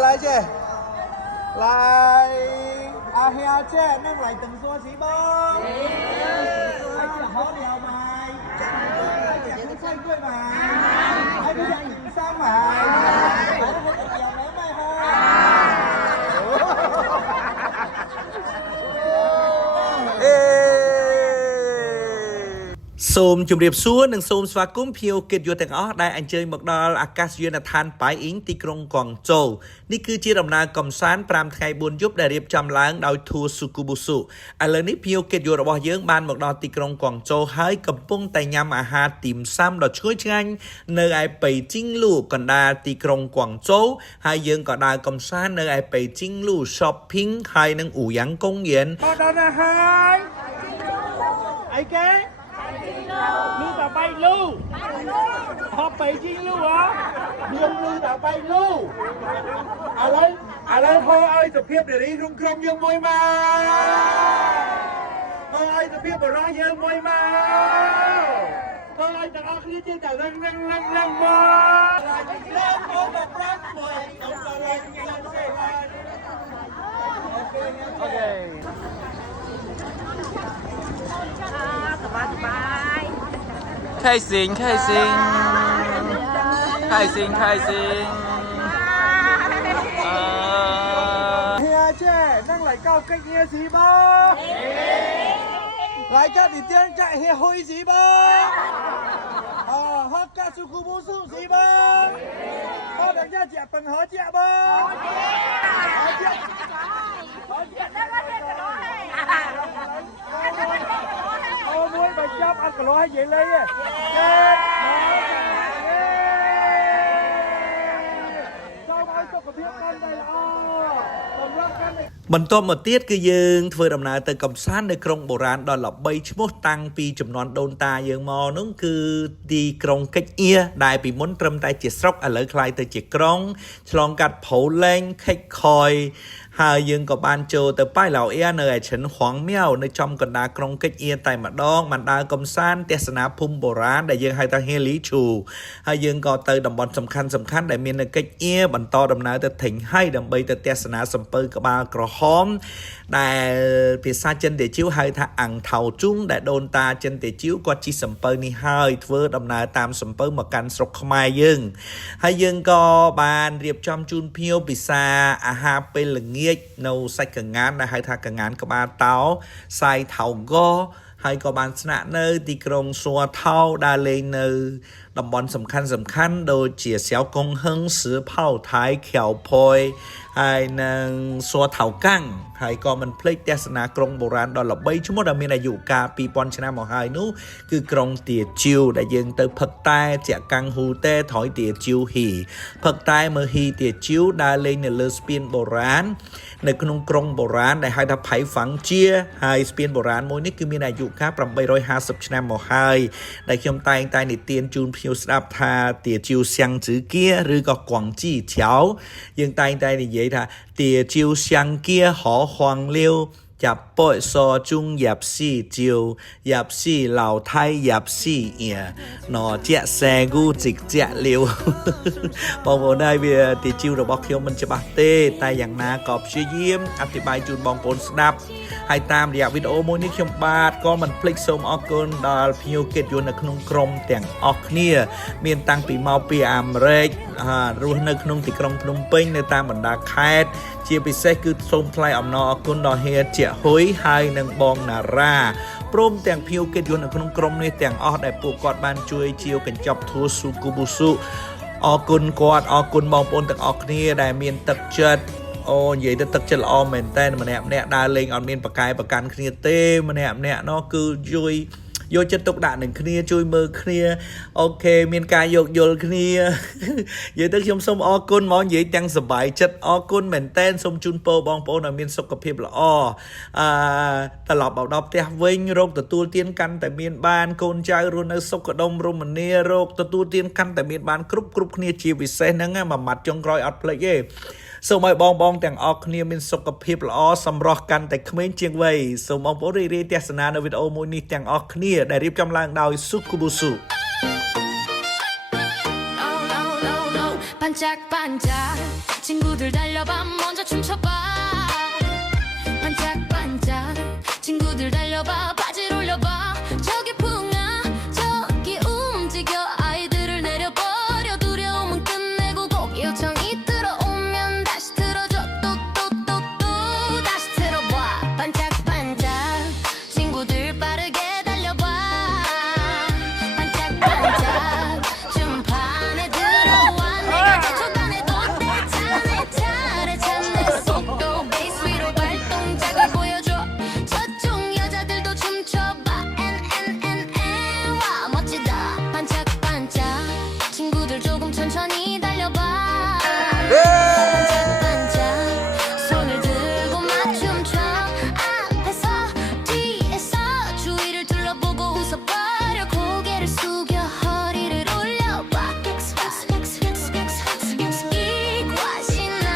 来姐，来阿兄姐，恁来长沙是无？来食好料嘛，来食蔬菜粿嘛，来食盐山嘛，来我食盐梅嘛សូមជម្រាបសួរនិងសូមស្វាគមន៍ភ្ញៀវកិត្តិយសទាំងអស់ដែលអញ្ជើញមកដល់អាកាសយានដ្ឋានប៉ៃអ៊ីងទីក្រុងកួងជូនេះគឺជាដំណើរកំសាន្ត5ថ្ងៃ4យប់ដែលរៀបចំឡើងដោយ Tour Sukubusu ឥឡូវនេះភ្ញៀវកិត្តិយសរបស់យើងបានមកដល់ទីក្រុងកួងជូហើយកំពុងតែញ៉ាំអាហារទីមសាំដ៏ឈ្ងុយឆ្ងាញ់នៅឯប៉ៃជីងលូកណ្ដាលទីក្រុងកួងជូហើយយើងក៏ដើរកំសាន្តនៅឯប៉ៃជីងលូ shopping ហើយនឹងអ៊ូយ៉ាងកុងយៀនមកដល់ណាហើយអីគេlưu tàu bay lưu họp bay chi lưu hả dương lưu tàu bay lưu thôi ơi tập hiệp để đi rung không dương môi mà thôi ơi tập hiệp ở đó dương môi mà thôi ơi tập ác đi trên tàu răng mà lên có một rác mùi ông ta lên ok 开心开心开心开心เฮียเจ้นั่งไหลเก้าcáchเฮียสีบ้าไหลเก้าติดเตียงจะเฮียหุยสีบ้าฮักกาสุกุบุสุสีบ้าพ่อเด็กจะเจ็บปัญหาเจ็บบ้าmuối bà chắp ăn cả lối vậy lấyបន្ទាប់មកទៀតគឺយើងធ្វើដំណើរទៅកំសាន្តនៅក្រុងបុរាណដ៏ល្បីឈ្មោះតាំងពីចំនួនដូនតាយើងមកនោះគឺទីក្រុងកិច្ចអៀដែលពីមុនត្រឹមតែជាស្រុកឥឡូវក្លាយទៅជាក្រុងឆ្លងកាត់ព្រោលែងខិចខយហើយយើងក៏បានចូលទៅប៉ៃឡៅអៀនៅឯឈិនហួងមៀវនៅចំកណ្ដាលក្រុងកិច្ចអៀតែម្ដងបានដើរកំសាន្តទស្សនាភូមិបុរាណដែលយើងហៅថាហេលីឈូហើយយើងក៏ទៅតំបន់សំខាន់ដែលមាននៅកិច្ចអៀបន្តដំណើរទៅថេងហៃដើម្បីទៅទស្សនាសំពៅក្បាលក្រហមដែលភាសាចិនតេជីវហៅថាអាំងថៅជុងដែលដូនតាចិនតេជីវគាត់ជិះសំពៅនេះហើយធ្វើដំណើរតាមសំពៅមកកាន់ស្រុកខ្មែរយើងហើយយើងក៏បានរៀបចំជូនភ្ញៀវពិសាអាហារពេលល្ងាចនៅសាច់កង្ងានដែលហៅថាកង្ងានក្បាលតោសាយថៅកហើយក៏បានស្នាក់នៅទីក្រុងសួរថៅដែលលេងនៅតំបន់សំខាន់ដូចជាសៀវកុងហឹងសឺផៅថៃខៀវផុយហើយនឹងសួរថៅកាំងហើយក៏មិនភ្លេចទស្សនាក្រុងបុរាណដ៏ល្បីឈ្មោះដែលមានអាយុកាល 2000 ឆ្នាំមកហើយនោះគឺក្រុងទាជាវដែលយើងទៅផឹកតែជាកាំងហ៊ូទេថយទាជាវហ៊ីផឹកតែមើលហ៊ីទាជាវដើរលេងនៅលើស្ពានបុរាណនៅក្នុងក្រុងបុរាណដែលហៅថាផៃហ្វាំងជាហើយស្ពានបុរាណមួយនេះគឺមានអាយុកាល 850 ឆ្នាំមកហើយដែលខ្ញុំតែងតែនិទានជូនភ្ញៀវស្ដាប់ថាទាជាវសៀងជឺគៀឬក៏កួងជីឆៅយើងតែងតែនិយាយថាទាជាវសៀងគៀហោហួងលាវចាប់ប៉យសជុងយ៉ាប់ស៊ីជាវយ៉ាប់ស៊ីឡៅថៃយ៉ាប់ស៊ីអៀណជាសេគូជីកជាលាវបងប្អូនហើយវាទាជាវរបស់ខ្ញុំមិនច្បាស់ទេតែយ៉ាងណាក៏ព្យាយាមអធិប្បាយជូនបងប្អូនស្ដាប់ហើយតាមរយៈវីដេអូមួយនេះខ្ញុំបាទក៏មិនភ្លេចសូមអរគុណដល់ភ្ញៀវកិត្តិយសនៅក្នុងក្រុមទាំងអស់គ្នាមានតាំងពីមកពីអាមេរិករស់នៅក្នុងទីក្រុងភ្នំពេញនៅតាមបណ្ដាខេត្តជាពិសេសគឺសូមថ្លែងអំណរអគុណដល់ហេជាហ៊ុយហើយនិងបងណារ៉ាព្រមទាំងភ្ញៀវកិត្តិយសនៅក្នុងក្រុមនេះទាំងអស់ដែលពួកគាត់បានជួយជាវកញ្ចប់ធូស៊ូគូប៊ូស៊ូអរគុណគាត់អរគុណបងប្អូនទាំងអស់គ្នាដែលមានទឹកចិត្តអូនិយាយទៅទឹកចិត្តល្អមែនតើម្នាក់ដើរលេងអត់មានប្រកែប្រកាន់គ្នាទេម្នាក់នោះគឺជួយយកចិត្តទុកដាក់នឹងគ្នាជួយមើលគ្នាអូខេមានការយោគយល់គ្នានិយាយទៅខ្ញុំសូមអរគុណមកនិយាយទាំងសប្បាយចិត្តអរគុណមែនតែនសូមជូនពរបងប្អូនឲ្យមានសុខភាពល្អត្រឡប់មកដល់ផ្ទះវិញរោគទទួលទានកាន់តែមានបានកូនចៅរស់នៅសុខដុមរមនារោគទទួលទានកាន់តែមានបានគ្រប់គ្នាជាពិសេសហ្នឹងមួយម៉ាត់ចុងក្រោយអត់ភ្លេចទេសូមឲ្យបងទាំងអស់គ្នាមានសុខភាពល្អសម្រស់កាន់តែក្មេងជាងវ័យសូមបងប្អូនរីករាយទស្សនានៅវីដេអូមួយនេះទាំងអស់គ្នាដែលរៀបចំឡើងដោយ Sukubusu 반짝반짝 친구들 달려봐 먼저 춤춰봐 반짝반짝 친구들 달려봐 바지를 올려봐 저기 풍아 저기 움직여 아이들을 내려버려 두려움은 끝내고 고기 요청이 들어오면 다시 틀어줘 또 다시 틀어봐 반짝반짝 친구들 빠르게 달려봐 반짝반짝 춤판에 들어와 내가 제초반에도 내 차례 찾는 속도 베이스 위로 발동작을 보여줘 저쪽 여자들도 춤춰봐 와 멋지다 반짝반짝 친구들 조금 천천히 달려봐 반짝반짝 손을 들고 맞춤 춰 앞에서 뒤에서 주위를 둘러보고 웃어버려 고개를 숙여 허리를 올려봐 이과시 나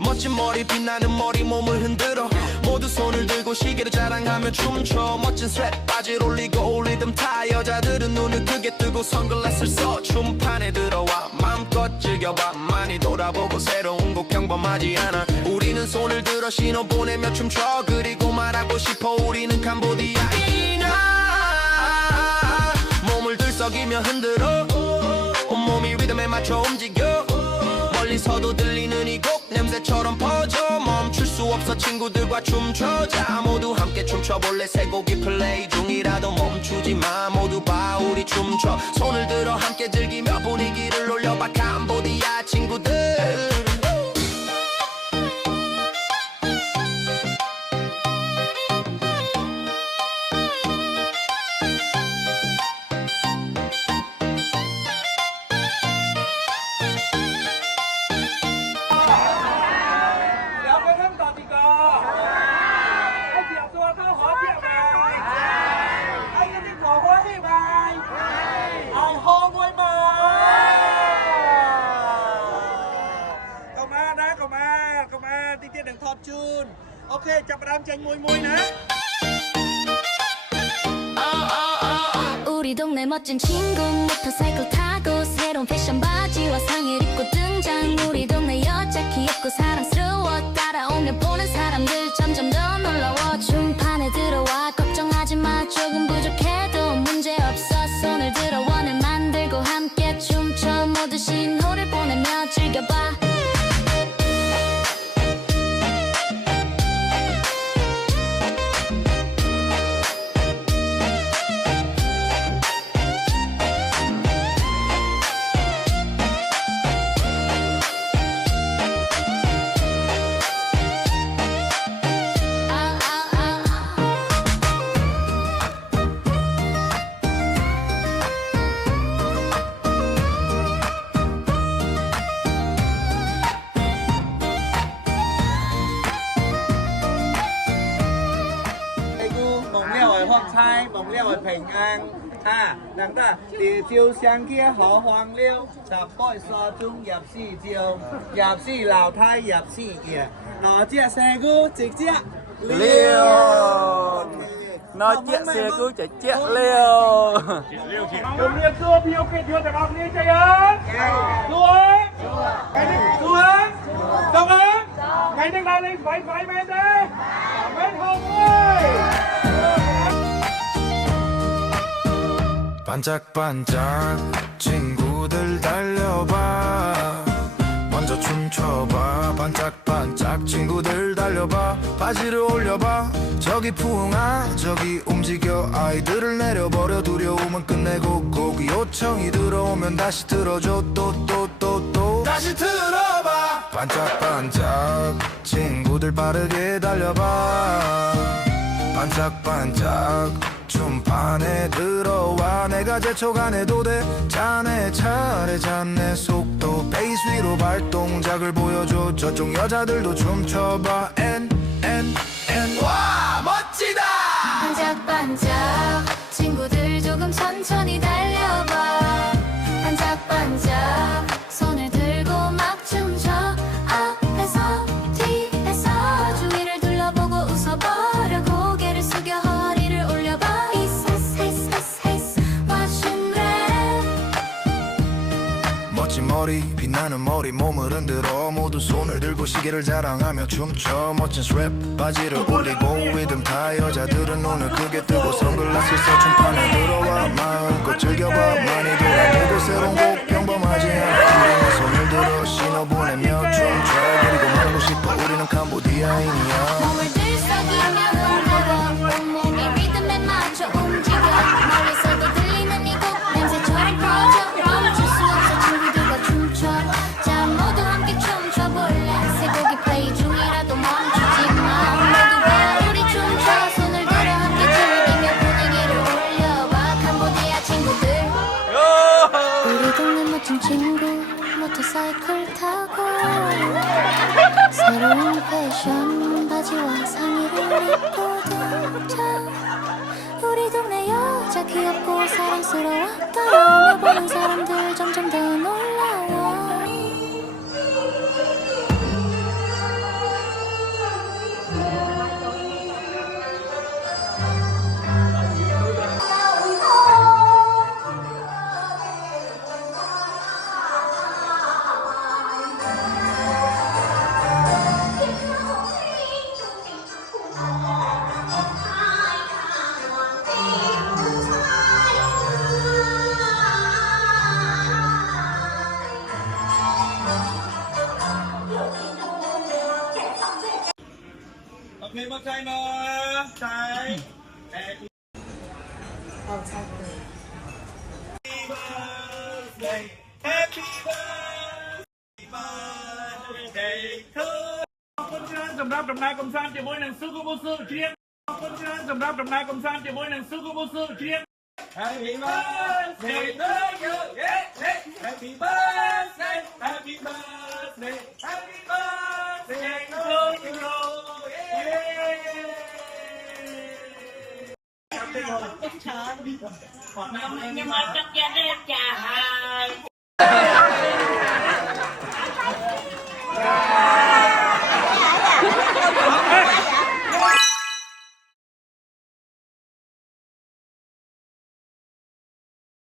멋진 머리 빛나는 머리 몸을 흔들어 모두 손을 들고 시계를 자랑하며 춤춰 멋진 스웻 바지를 올리고 리듬 타 여자들은 눈을 크게 뜨고 선글라스를 써 춤판에 들어와 마음껏 즐겨봐 많이 돌아보고 새로운 곡 평범하지 않아 우리는 손을 들어 신호 보내며 춤춰 그리고 말하고 싶어 우리는 캄보디아이나 몸을 들썩이며 흔들어 온몸이 리듬에 맞춰 움직여 멀리서도 들리는 이 곡 냄새처럼 퍼져 멈출 수 없어 친구들과 춤춰자 모두 함께 춤춰볼래 새 곡이 플레이 중이라도 멈추지 마 모두 봐 우리 춤춰 손을 들어 함께 즐기며 분위기를 올려봐 캄보디아 친구들 Tiết tiết đừng thọt chun. Ok, chập đám tranh môi môi nè. 우리 동네 멋진 친구 모터사이클 타고 새로운 패션 바지와 상의를 입고 등장 우리 동네 여자 귀엽고 사랑스러워 따라오며 보는 사람들 점점 더 놀라워 춤판에 들어와 걱정하지 마 조금 부족해도 문제없어 손을 들어 원을 만들고 함께 춤춰 모두 신호를 보내며 즐겨봐 Hoàng trai, bóng leo ở Thành An. Đằng ta, tỷ chiều sáng kia họ hoàng liêu, tập bội so chung dạp xì Lào Thái dạp xì kìa. Nó chia xe gu, chích chia liêu. Nó chia xe gu, chích chia liêu. Đồng liêu xua, phiêu kê thưa tập bóng liêu chơi ơn. Xua ơi. Xua ơi. Xong ơi. Ngày nước lại lên phải bên đây. Bên hồng ơi. 반짝반짝 친구들 달려봐 먼저 춤춰봐 반짝반짝 친구들 달려봐 바지를 올려봐 저기 풍아 저기 움직여 아이들을 내려버려 두려움은 끝내고 곡 요청이 들어오면 다시 들어줘 또 다시 들어봐 반짝반짝 친구들 빠르게 달려봐 반짝반짝 춤판에 들어와 내가 제촉 안 해도 돼 자네 차례 잡네 속도 베이스 위로 발동작을 보여줘 저쪽 여자들도 춤춰봐 와 멋지다 반짝반짝 머리 빛나는 머리 몸을 흔들어 모두 손을 들고 시계를 자랑하며 춤춰 멋진 스랩 바지를 올리고 리듬 타 여자들은 눈을 크게 뜨고 선글라스 써 춤판에 들어와 마음껏 즐겨봐 많이 돌아들고 새로운 곡 평범하지 않아 우리는 손을 들어 신호 보내며 춤춰 그리고 말고 싶어 우리는 캄보디아인이야 몸을 들썩이며 흔들어 온몸이 리듬에 맞춰 움직여 멀리서도 들리는 이 곡 냄새처럼 퍼져 멈출 수 없어 친구들과 춤춰 자 모두 함께 춤춰볼래 새 곡이 플레이 중이라도 멈추지 마 모두 다 우리 춤춰 손을 들어 함께 즐기며 분위기를 올려봐 캄보디아 친구들 우리 동네 멋진 친구 모터사이클 타고 새로운 패션 바지와 상의를 입고 등장 우리 동네 여자 귀엽고 사랑스러워 따라오며 보는 사람들 점점 더 놀라워 오케이 뭐 타이머 타임 Happy birthday to ขอบคุณครับสำหรับดำนายกรมสร้างเจ้าบุญหนังสุกุบุสุเชียงขอบคุณครับสำหรับดำนายกรมสร้างเจ้าบุญหนังสุกุบุสุเชียง Happy birthday to you yeah yeah Happy birthday Happy birthday Happy birthday to you yeah nhưng mà trong gia đình chả